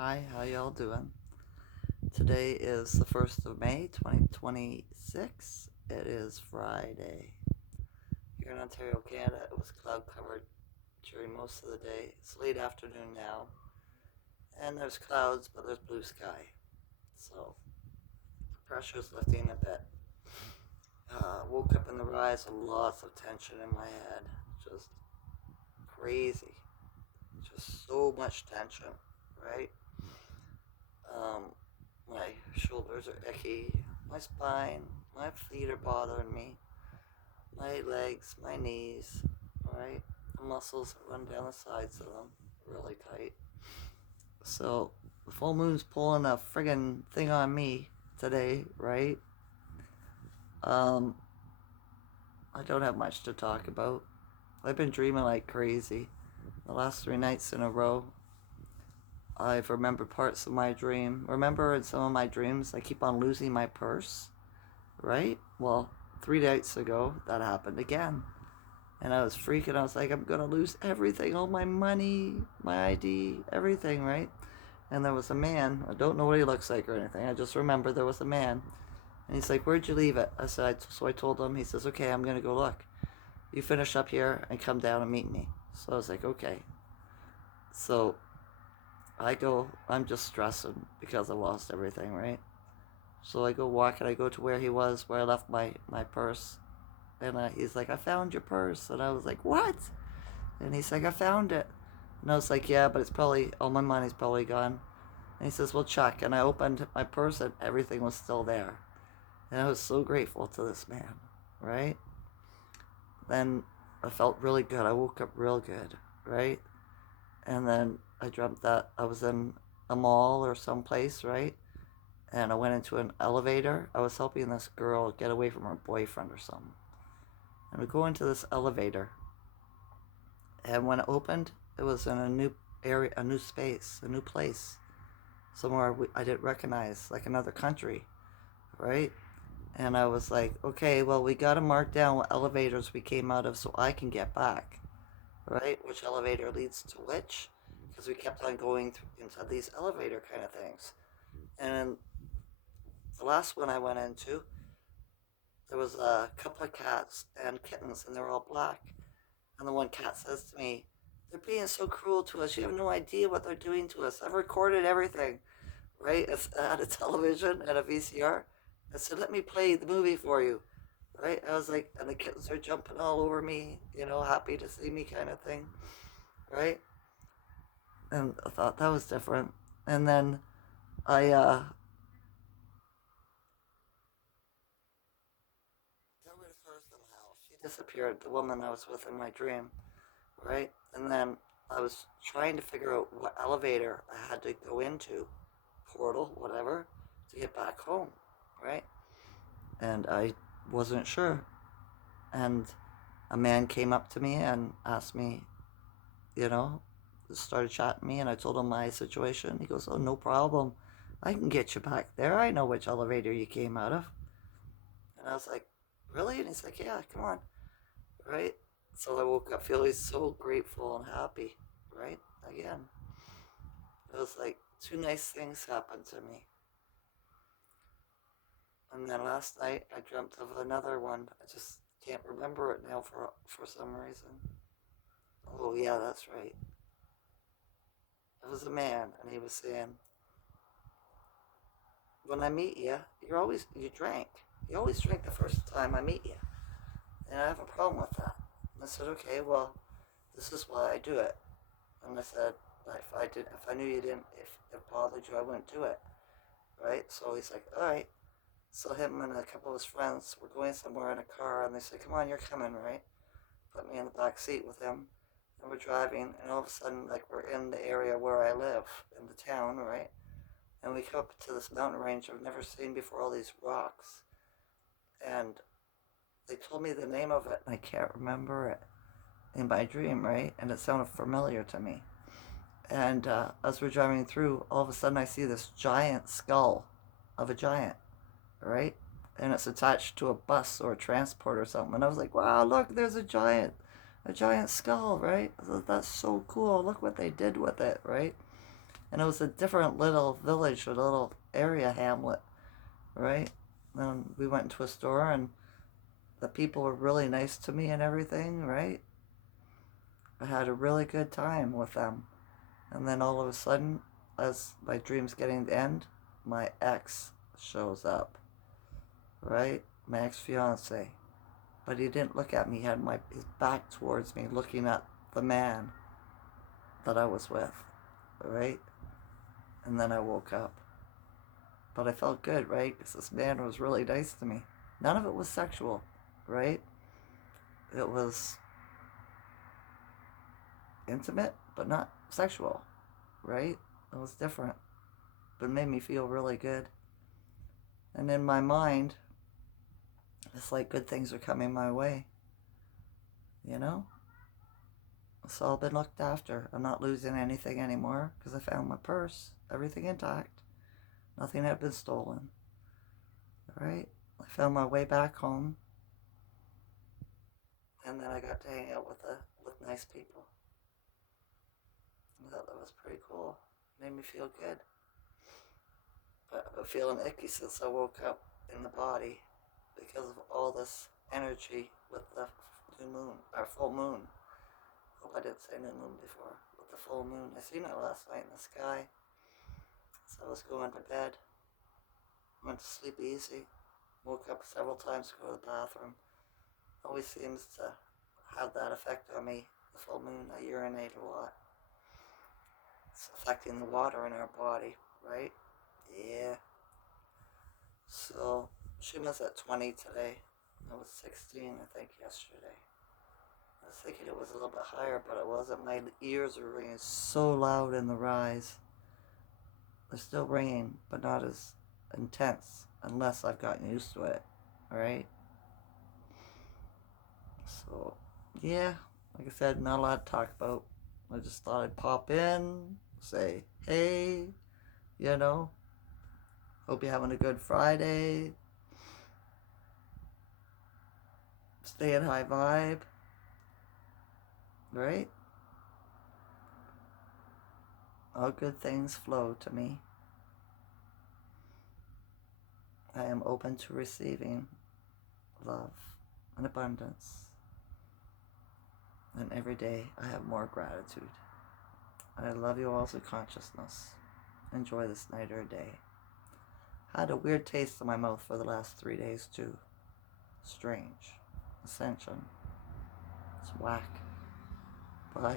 Hi, how y'all doing? Today is the 1st of May, 2026. It is Friday. Here in Ontario, Canada, it was cloud covered during most of the day. It's late afternoon now, and there's clouds, but there's blue sky. So, the pressure's lifting a bit. Woke up in the rise with lots of tension in my head. Just crazy. Just so much tension, right? Um, my shoulders are icky, my spine, my feet are bothering me, my legs, my knees, right? The muscles run down the sides of them really tight. So the full moon's pulling a friggin' thing on me today, right? Um, I don't have much to talk about. I've been dreaming like crazy. The last 3 nights in a row, I've remembered parts of my dream. Remember in some of my dreams, I keep on losing my purse, right? Well, 3 nights ago, that happened again. And I was freaking. I was like, I'm going to lose everything, all my money, my ID, everything, right? And there was a man. I don't know what he looks like or anything. I just remember there was a man. And he's like, where'd you leave it? I said, so I told him. He says, okay, I'm going to go look. You finish up here and come down and meet me. So I was like, okay. So I go, I'm just stressing because I lost everything, right? So I go walk and I go to where he was, where I left my purse. And he's like, I found your purse. And I was like, what? And he's like, I found it. And I was like, yeah, but it's probably, all my money's probably gone. And he says, well, check. And I opened my purse and everything was still there. And I was so grateful to this man, right? Then I felt really good. I woke up real good, right? And then I dreamt that I was in a mall or someplace, right? And I went into an elevator. I was helping this girl get away from her boyfriend or something. And we go into this elevator. And when it opened, it was in a new area, a new space, a new place, somewhere I didn't recognize, like another country, right? And I was like, okay, well, we got to mark down what elevators we came out of so I can get back, right? Which elevator leads to which? Because we kept on going into these elevator kind of things. And the last one I went into, there was a couple of cats and kittens, and they were all black. And the one cat says to me, they're being so cruel to us. You have no idea what they're doing to us. I've recorded everything, right? I had a television and a VCR. I said, let me play the movie for you, right? I was like, and the kittens are jumping all over me, happy to see me kind of thing, right? And I thought that was different. And then I got rid of her somehow. She disappeared, the woman I was with in my dream, right? And then I was trying to figure out what elevator I had to go into, portal, whatever, to get back home, right? And I wasn't sure. And a man came up to me and asked me, you know, started chatting me, and I told him my situation. He goes, oh, no problem. I can get you back there. I know which elevator you came out of. And I was like, really? And he's like, yeah, come on, right? So I woke up feeling so grateful and happy, right? Again, it was like two nice things happened to me. And then last night I dreamt of another one. I just can't remember it now for some reason. Oh yeah, that's right. It was a man, and he was saying, "When I meet you, you drank. You always drink the first time I meet you, and I have a problem with that." And I said, "Okay, well, this is why I do it." And I said, if I knew you didn't, if it bothered you, I wouldn't do it, right?" So he's like, "All right." So him and a couple of his friends were going somewhere in a car, and they said, "Come on, you're coming, right?" Put me in the back seat with him, and we're driving, and all of a sudden, like, we're in the area where I live, in the town, right? And we come up to this mountain range I've never seen before, all these rocks. And they told me the name of it, and I can't remember it in my dream, right? And it sounded familiar to me. And as we're driving through, all of a sudden I see this giant skull of a giant, right? And it's attached to a bus or a transport or something. And I was like, wow, look, there's a giant skull, right? I thought, that's so cool. Look what they did with it, right? And it was a different little village, a little area hamlet, right? And we went into a store, and the people were really nice to me and everything, right? I had a really good time with them. And then all of a sudden, as my dream's getting to end, my ex shows up, right? My ex fiance. But he didn't look at me, he had his back towards me, looking at the man that I was with, right? And then I woke up. But I felt good, right? Because this man was really nice to me. None of it was sexual, right? It was intimate, but not sexual, right? It was different, but it made me feel really good. And in my mind, it's like good things are coming my way, you know? It's all been looked after. I'm not losing anything anymore because I found my purse, everything intact. Nothing had been stolen, right? I found my way back home, and then I got to hang out with nice people. I thought that was pretty cool. Made me feel good. But I've been feeling icky since I woke up in the body because of all this energy with the new moon, or full moon. Hope I didn't say new moon before. With the full moon. I seen it last night in the sky. So I was going to bed. Went to sleep easy. Woke up several times to go to the bathroom. Always seems to have that effect on me. The full moon, I urinate a lot. It's affecting the water in our body, right? Yeah. So, Schuman's at 20 today. I was 16, I think, yesterday. I was thinking it was a little bit higher, but it wasn't. My ears are ringing so loud in the rise. They're still ringing, but not as intense, unless I've gotten used to it, alright? So, yeah, like I said, not a lot to talk about. I just thought I'd pop in, say, hey, you know, hope you're having a good Friday. Stay in high vibe, right? All good things flow to me. I am open to receiving love and abundance. And every day I have more gratitude. I love you all to consciousness. Enjoy this night or day. Had a weird taste in my mouth for the last 3 days too. Strange. Ascension. It's whack. Bye.